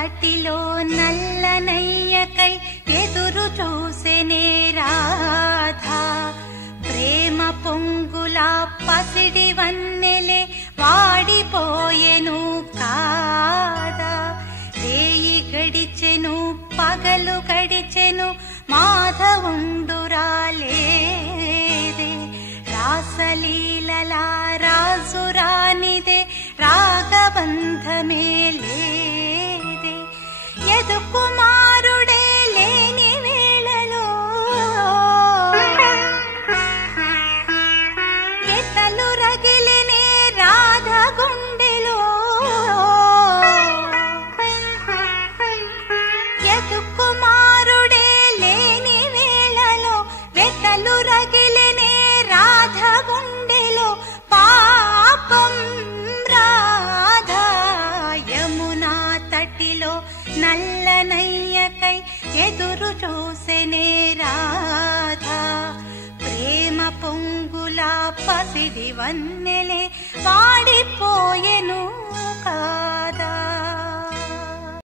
తటిలో నల్లనయ్యకై ఎదురు చూసెనే రాధా. ప్రేమ పొంగులా పసిడి వన్నెలే వాడిపోయెను కాదా. రేయి గడిచెను పగలు గడిచెను మాధవుండురాలేదే. రాసలీలలా రాజురానిదే రాగబంధమే లేదే. యదుకుమారుడే లేని వేళలో ఎతలు రగిలినే రాధ గుండెలో. యదుకుమారుడే లేని వేళలో వెతలు రగిలినే రాధ గుండెలో. పాపం రాధా యమునా తటిలో నల్లనయ్యకై ఎదురు చూసెనే రాధా. ప్రేమ పొంగులా పసిడి వన్నెలే